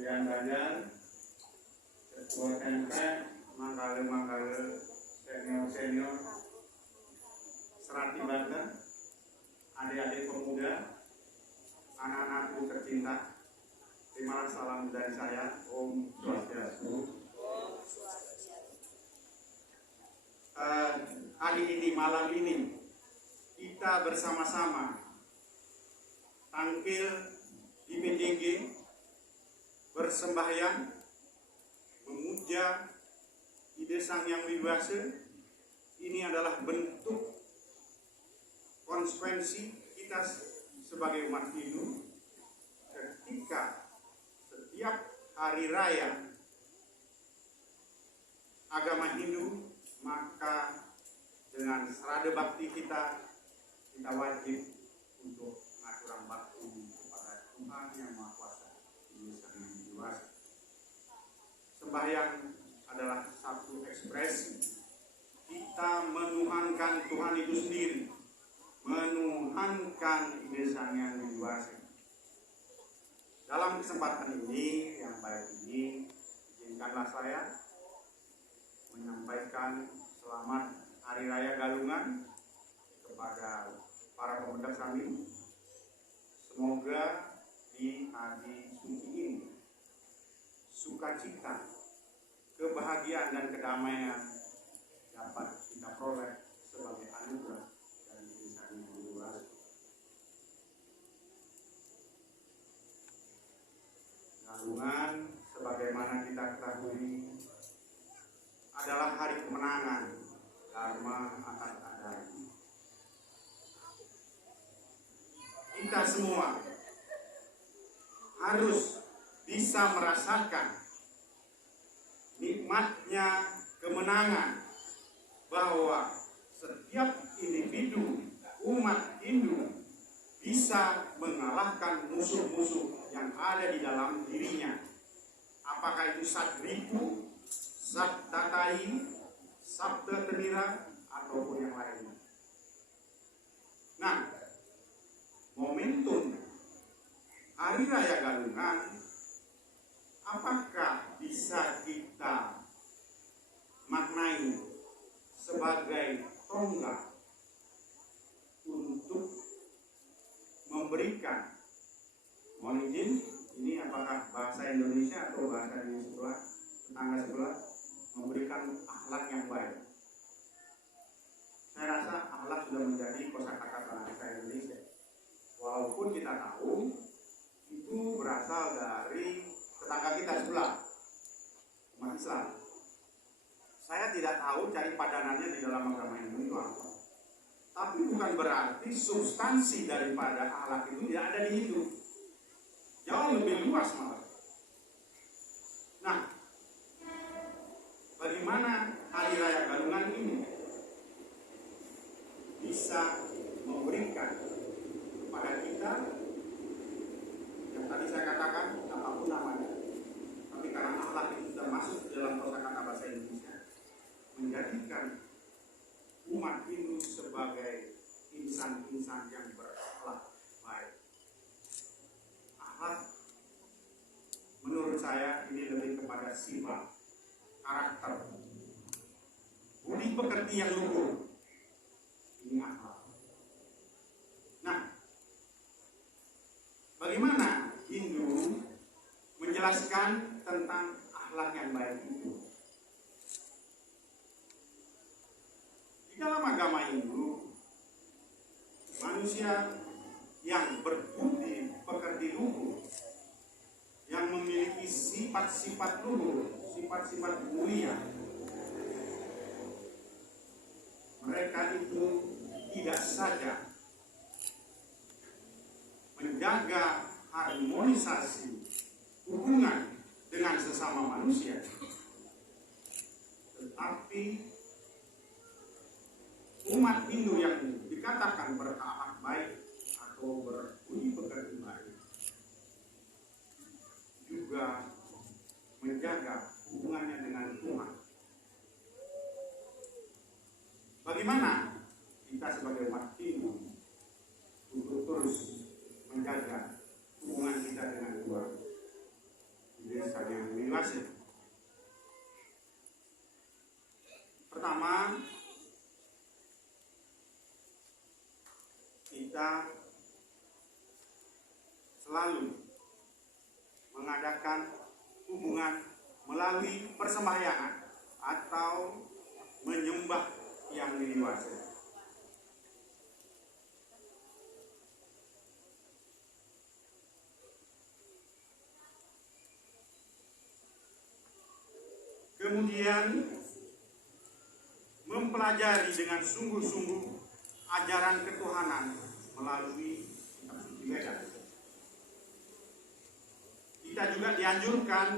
Banjar, Ketua MK, Manggale senior, Serati Banten, adik-adik pemuda, anak-anakku tercinta, terimalah salam dari saya, Om Swastiastu. Hari ini, malam ini, kita bersama-sama tampil di PJG, bersembahyang, memuja ide Sang Yang Widiwasa. Ini adalah bentuk konsekuensi kita sebagai umat Hindu ketika setiap hari raya agama Hindu, maka dengan serada bakti kita wajib untuk mengaturkan bakti kepada Tuhan Yang Maha Kuasa, Sang Yang Widiwasa. Sembahyang adalah satu ekspresi kita menuhankan Tuhan itu sendiri, menuhankan ide Sang Yang Widiwasa. Dalam kesempatan ini yang baik ini, izinkanlah saya menyampaikan selamat Hari Raya Galungan kepada para pemuda kami. Semoga di hari suci ini sukacita, kebahagiaan dan kedamaian dapat kita peroleh sebagai anugerah dari Sang Yang Widiwasa. Galungan, sebagaimana kita ketahui, adalah hari kemenangan Dharma akan adanya. Kita semua harus bisa merasakan nikmatnya kemenangan, bahwa setiap individu umat Hindu bisa mengalahkan musuh-musuh yang ada di dalam dirinya, apakah itu Satripu, Sabtatai, Sabda Tenira, ataupun yang lainnya. Nah, momentum Hari Raya Galungan, apakah bisa kita maknai sebagai tonggak untuk memberikan, mohon izin, ini apakah bahasa Indonesia atau bahasa di sebelah, tetangga sebelah, memberikan akhlak yang baik. Saya rasa akhlak sudah menjadi kosakata bahasa Indonesia, walaupun kita tahu itu berasal dari tetangga kita sebelah, umat Islam. Saya tidak tahu cari padanannya di dalam agama Hindu itu apa, tapi bukan berarti substansi daripada akhlak itu tidak ada di Hindu, jauh lebih luas malah. Nah, bagaimana Hari Raya Galungan ini bisa memberikan kepada kita yang tadi saya katakan, apapun namanya, tapi karena akhlak itu sudah masuk ke dalam kosakata bahasa Indonesia, menjadikan umat Hindu sebagai insan-insan yang berakhlak baik. Akhlak menurut saya ini lebih kepada sifat, karakter, budi pekerti yang luhur. Ini akhlak. Nah, bagaimana Hindu menjelaskan tentang akhlak yang baik itu? Di dalam agama Hindu, manusia yang berbudi pekerti luhur, yang memiliki sifat-sifat luhur, sifat-sifat mulia, mereka itu tidak saja menjaga harmonisasi hubungan dengan sesama manusia, tetapi umat Hindu yang dikatakan berakhlak baik atau berbudi pekerti baik juga menjaga hubungannya dengan Tuhan. Bagaimana kita sebagai umat Hindu untuk terus menjaga hubungan kita dengan Tuhan? hasil. Pertama, kita selalu mengadakan hubungan melalui persembahyangan atau menyembah yang dewasa. Kemudian mempelajari dengan sungguh-sungguh ajaran ketuhanan melalui kitab suci Weda. Kita juga dianjurkan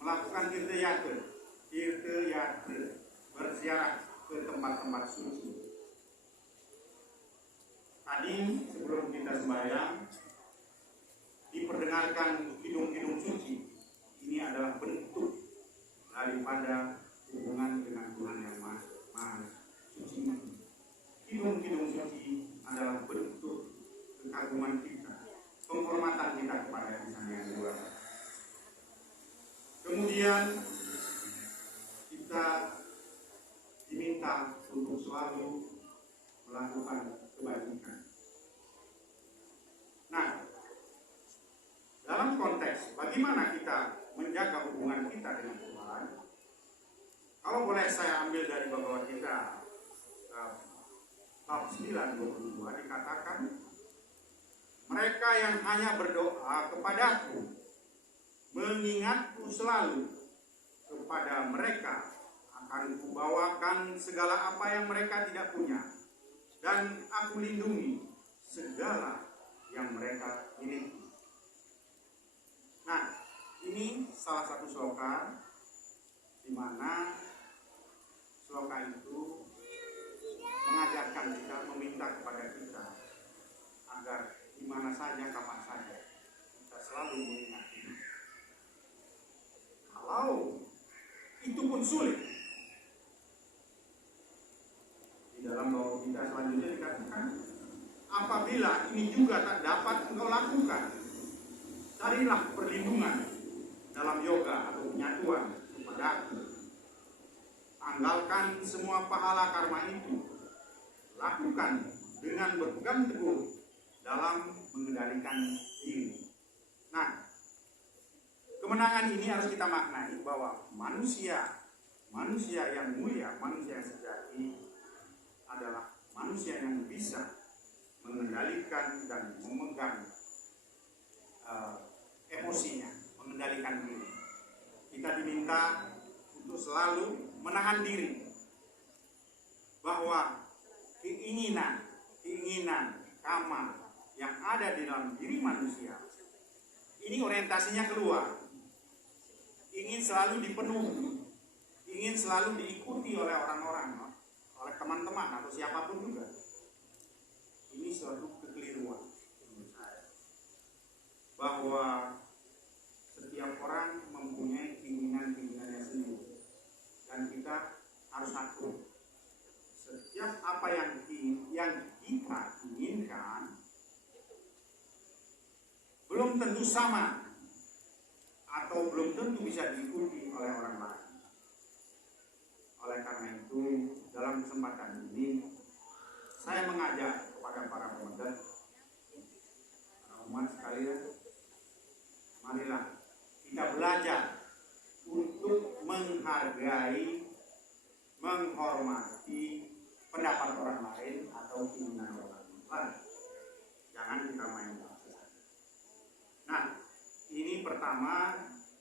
melakukan tirtayatra, berziarah ke tempat-tempat suci. Tadi sebelum kita sembahyang diperdengarkan kidung-kidung suci. Ini adalah bentuk daripada hubungan dengan Tuhan yang Maha Suci. Kidung-kidung suci adalah bentuk kekaguman kita, penghormatan kita kepada Sang Yang Dua. Kemudian kita diminta untuk selalu melakukan kebajikan. Nah, dalam konteks bagaimana kita menjaga hubungan kita dengan Tuhan, kalau boleh saya ambil dari bawah kita bab 9:22 dikatakan, mereka yang hanya berdoa kepadaku, mengingatku selalu, kepada mereka akan kubawakan segala apa yang mereka tidak punya, dan aku lindungi segala yang mereka miliki. Nah, ini salah satu sloka di mana sloka itu mengajarkan kita, meminta kepada kita agar di mana saja, kapan saja kita selalu mengingat ini. Kalau itu pun sulit, di dalam bawah kita selanjutnya dikatakan, apabila ini juga tak dapat engkau lakukan, carilah perlindungan dalam yoga atau penyatuan kepada aku. Tanggalkan semua pahala karma itu. Lakukan dengan berpegang teguh dalam mengendalikan diri. Nah, kemenangan ini harus kita maknai bahwa manusia yang mulia, manusia yang sejati adalah manusia yang bisa mengendalikan dan memegang emosinya, mengendalikan diri. Kita diminta untuk selalu menahan diri, bahwa keinginan kama yang ada di dalam diri manusia ini orientasinya keluar, ingin selalu dipenuhi, ingin selalu diikuti oleh orang-orang, oleh teman-teman atau siapapun juga. Ini suatu kekeliruan menurut saya, bahwa setiap orang mempunyai keinginan-keinginannya sendiri, dan kita harus atur setiap apa yang kita inginkan belum tentu sama atau belum tentu bisa diikuti oleh orang lain. Oleh karena itu, dalam kesempatan ini saya mengajak kepada para pemuda, umat sekalian, marilah kita belajar untuk menghargai, menghormati pendapat orang lain atau keinginan orang lain. Jangan kita main bahasa. Nah, ini pertama,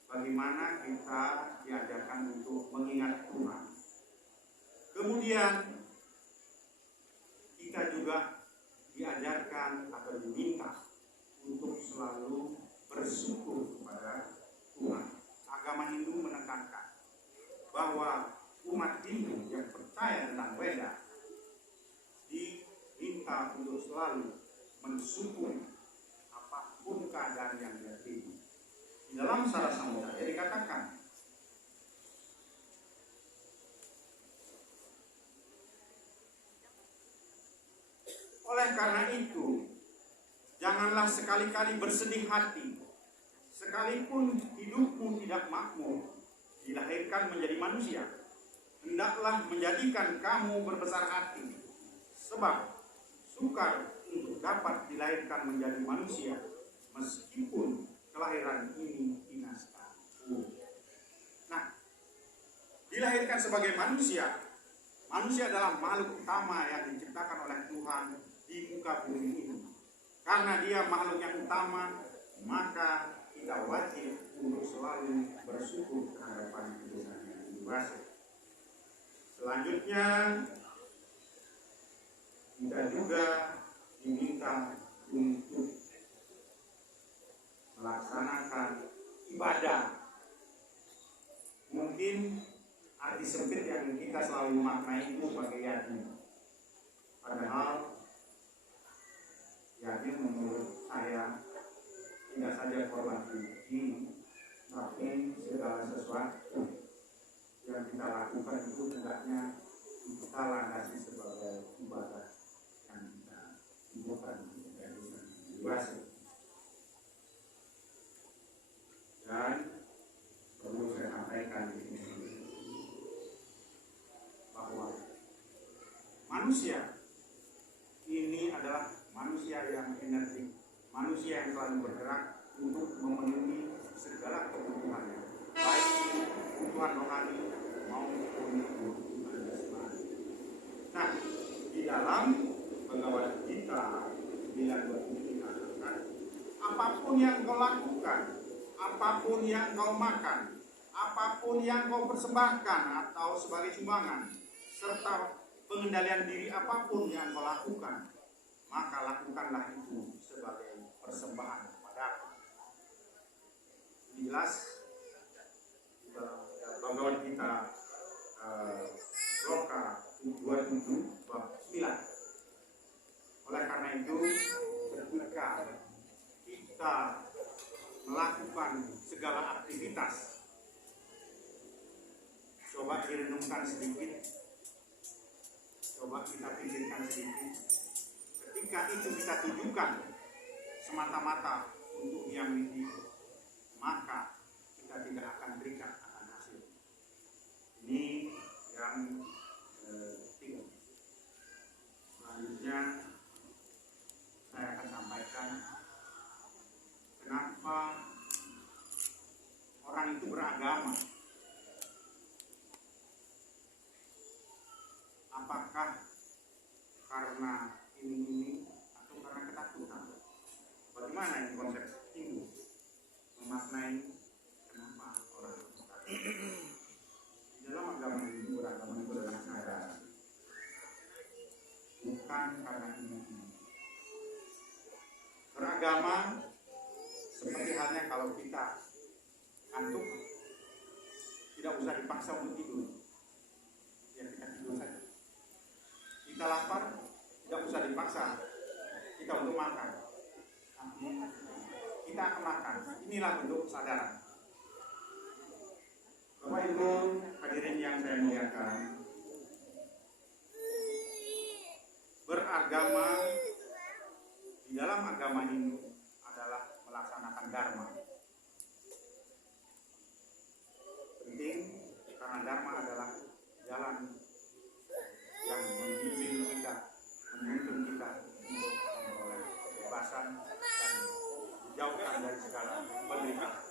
bagaimana kita diajarkan untuk mengingat Tuhan. Kemudian kita juga diajarkan atau diminta untuk selalu bersyukur kepada Tuhan. Agama Hindu menekankan bahwa umat Hindu yang percaya tentang Weda diminta untuk selalu mensyukuri apapun keadaan yang dia terima. Di dalam Sara Samudaya dikatakan, oleh karena itu, janganlah sekali-kali bersedih hati, sekalipun hidupmu tidak makmur dilahirkan menjadi manusia, hendaklah menjadikan kamu berbesar hati, sebab sukar untuk dapat dilahirkan menjadi manusia, meskipun kelahiran ini binasa. Nah, dilahirkan sebagai manusia, manusia adalah makhluk utama yang diciptakan oleh Tuhan di muka bumi ini. Karena dia makhluk yang utama, maka kita wajib untuk selalu bersyukur kehadapan Tuhan yang kuasa. Selanjutnya, kita juga diminta untuk melaksanakan ibadah. Mungkin arti sempit yang kita selalu maknai itu sebagai yatim. Padahal yatim menurut saya tidak saja korban suci, tapi segala sesuatu yang kita lakukan itu hendaknya kita landasi sebagai ibadah yang kita bukan dewasa. Dan perlu saya sampaikan di sini bahwa manusia ini adalah manusia yang energik, manusia yang selalu bergerak untuk memenuhi segala kebutuhannya, baik kebutuhan rohani maupun kebutuhan jasmani. Nah, di dalam Bhagavad Gita 9:20 dikatakan, apapun yang kau lakukan, apapun yang kau makan, apapun yang kau persembahkan atau sebagai sumbangan, serta pengendalian diri apapun yang kau lakukan, maka lakukanlah itu sebagai persembahan kepadaku. Jelas dalam Bhagavad Gita Sloka 27 bab 9. Oleh karena itu, ketika kita melakukan segala aktivitas, coba direnungkan sedikit, coba kita pikirkan sedikit. Ketika itu kita tujukan semata-mata untuk yang ini, maka kita tidak akan terikat akan hasil. Ini yang ketiga. Selanjutnya saya akan sampaikan kenapa orang itu beragama. Apakah karena ini atau karena ketakutan? Bagaimana ini konsep Hindu memaknai kenapa orang beragama? Di dalam agama Hindu, beragama itu adalah sadar, bukan karena ini. Beragama seperti halnya kalau kita ngantuk, tidak usah dipaksa untuk tidur, ya kita tidur saja. Kita lapar, tidak usah dipaksa kita untuk makan, kita akan makan. Inilah bentuk kesadaran. Bapak Ibu hadirin yang saya muliakan, beragama di dalam agama Hindu adalah melaksanakan dharma. Penting karena dharma adalah jalan yang membimbing kita, menuntun kita untuk memperoleh kebebasan dan dijauhkan dari segala penderitaan.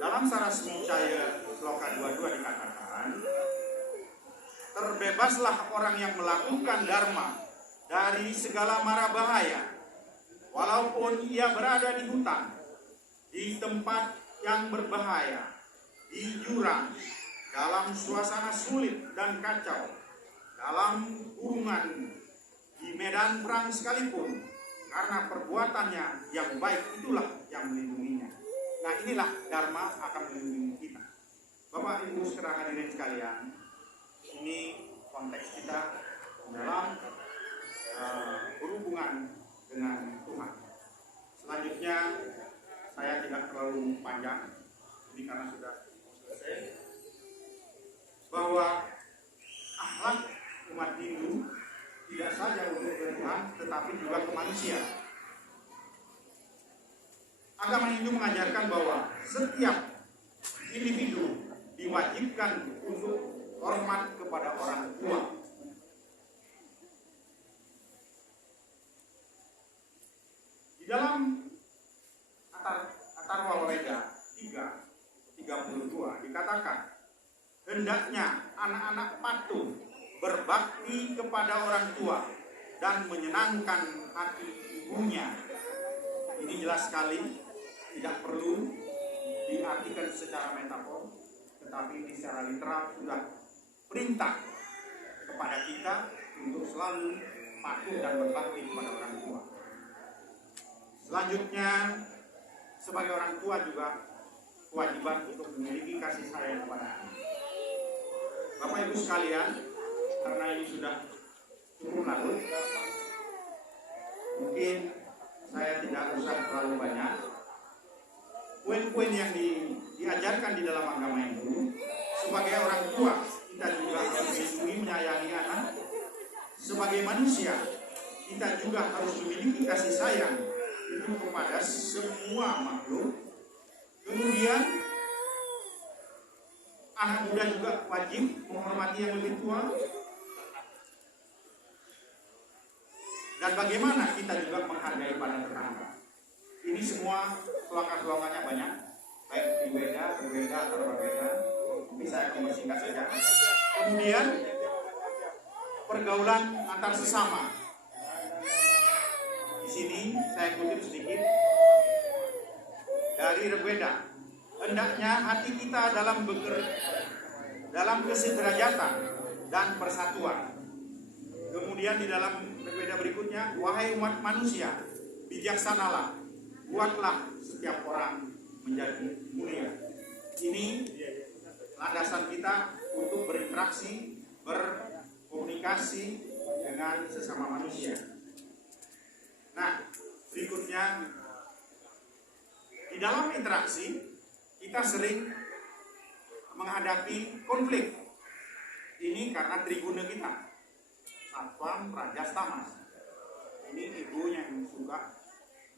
Dalam Saras Mucaya Sloka 22 dikatakan, terbebaslah orang yang melakukan dharma dari segala mara bahaya, walaupun ia berada di hutan, di tempat yang berbahaya, di jurang, dalam suasana sulit dan kacau, dalam kurungan, di medan perang sekalipun, karena perbuatannya yang baik itulah yang melindunginya. Nah, inilah dharma akan melindungi kita. Bapak Ibu saudara hadirin sekalian, ini konteks kita dalam berhubungan dengan Tuhan. Selanjutnya saya tidak terlalu panjang, ini karena sudah selesai, bahwa akhlak umat Hindu tidak saja untuk Tuhan, tetapi juga ke manusia. agama Hindu mengajarkan bahwa setiap individu diwajibkan untuk hormat kepada orang tua. Di dalam Atharva Veda 3:32 dikatakan, hendaknya anak-anak patuh berbakti kepada orang tua dan menyenangkan hati ibunya. Ini jelas sekali, tidak perlu diartikan secara metafor, tetapi ini secara literal sudah perintah kepada kita untuk selalu patuh dan berbakti kepada orang tua. Selanjutnya, sebagai orang tua juga kewajiban untuk memiliki kasih sayang kepada anak. Bapak Ibu sekalian, karena ini sudah cukup larut, mungkin saya tidak usah terlalu banyak. Poin-poin yang diajarkan di dalam agama Hindu, sebagai orang tua kita juga harus melindungi, menyayangi anak. Sebagai manusia kita juga harus memiliki kasih sayang itu kepada semua makhluk. Kemudian anak muda juga wajib menghormati yang lebih tua. Dan bagaimana kita juga menghargai pada tetangga. Ini semua slogan-slogannya banyak, baik di Weda, berbeda, atau berbeda. Tapi saya akan singkat saja. Kemudian pergaulan antar sesama. Di sini saya kutip sedikit dari Rigveda. Hendaknya hati kita dalam kesederajatan dan persatuan. Kemudian di dalam Rigveda berikutnya, wahai umat manusia, bijaksanalah, buatlah setiap orang menjadi mulia. Ini landasan kita untuk berinteraksi, berkomunikasi dengan sesama manusia. Nah, berikutnya, di dalam interaksi kita sering menghadapi konflik. Ini karena triguna kita, Sattvam, Rajas, Tamas. Ini ego yang suka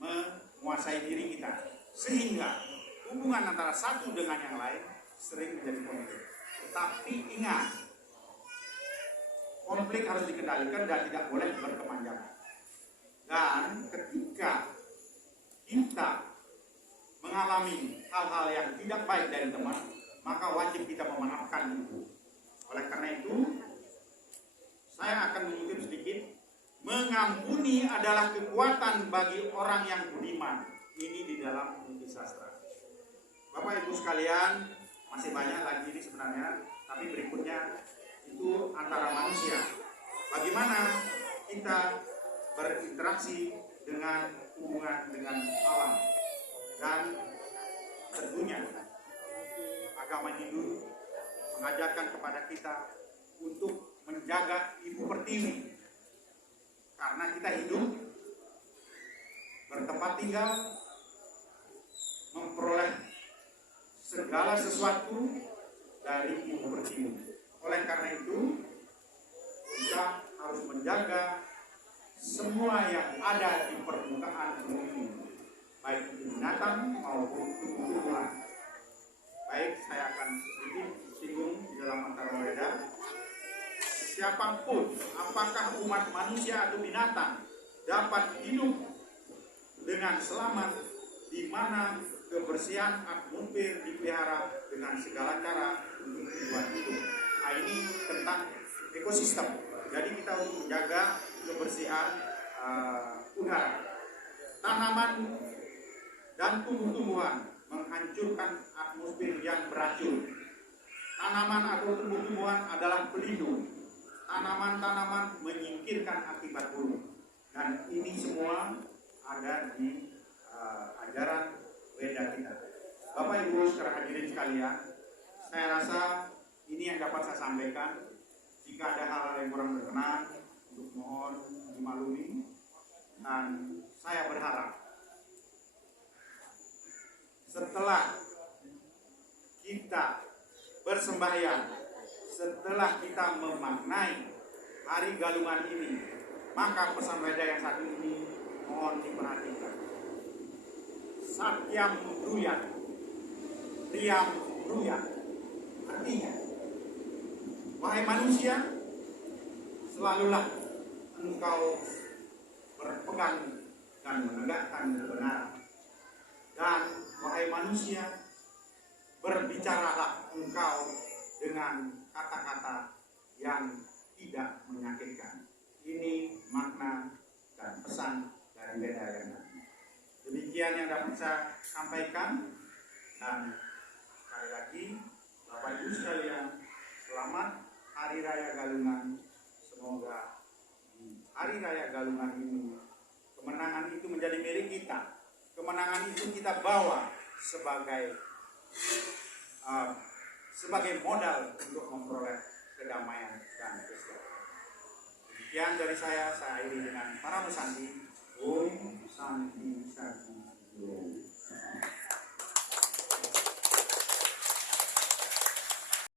menguasai diri kita, sehingga hubungan antara satu dengan yang lain sering menjadi konflik. Tapi ingat, konflik harus dikendalikan dan tidak boleh berkepanjangan. Dan ketika kita mengalami hal-hal yang tidak baik dari teman, maka wajib kita memaafkan itu. Oleh karena itu, saya akan mengutip sedikit. Mengampuni adalah kekuatan bagi orang yang budiman. Ini di dalam Niti Sastra. Bapak Ibu sekalian, masih banyak lagi ini sebenarnya, tapi berikutnya itu antara manusia. Bagaimana kita berinteraksi dengan hubungan dengan alam. Dan tentunya agama Hindu mengajarkan kepada kita untuk menjaga ibu pertiwi. Karena kita hidup, bertempat tinggal, memperoleh segala sesuatu dari ibu pertiwi. Oleh karena itu, kita harus menjaga semua yang ada di permukaan bumi, baik itu binatang maupun tumbuh-tumbuhan. Baik, saya akan sedikit singgung di dalam Atharva Veda. Siapapun, apakah umat manusia atau binatang, dapat hidup dengan selamat di mana kebersihan atmosfer dipelihara dengan segala cara untuk tujuan hidup. Nah, ini tentang ekosistem. Jadi kita untuk menjaga kebersihan udara. Tanaman dan tumbuh-tumbuhan menghancurkan atmosfer yang beracun. Tanaman atau tumbuh-tumbuhan adalah pelindung. Tanaman-tanaman menyingkirkan akibat buruk. Dan ini semua ada di ajaran Weda kita. Bapak Ibu sekarang hadirin sekalian, saya rasa ini yang dapat saya sampaikan. Jika ada hal-hal yang kurang berkenan, untuk mohon dimaklumi. Dan saya berharap setelah kita bersembahyang, setelah kita memaknai hari galungan ini, maka pesan Weda yang satu ini mohon diperhatikan. Satyam Bruyat, Priyam Bruyat. Artinya, wahai manusia, selalulah engkau berpegang dan menegakkan kebenaran. Dan wahai manusia, berbicaralah engkau dengan kata-kata yang tidak menyakitkan. Ini makna dan pesan dari beda yang tadi. Demikian yang dapat saya sampaikan, dan sekali lagi Bapak Ibu sekalian, selamat Hari Raya Galungan. Semoga di Hari Raya Galungan ini kemenangan itu menjadi milik kita. Kemenangan itu kita bawa sebagai modal untuk memperoleh kedamaian dan kesejahteraan. Demikian dari saya akhiri dengan para musanti. Om Santi Sati.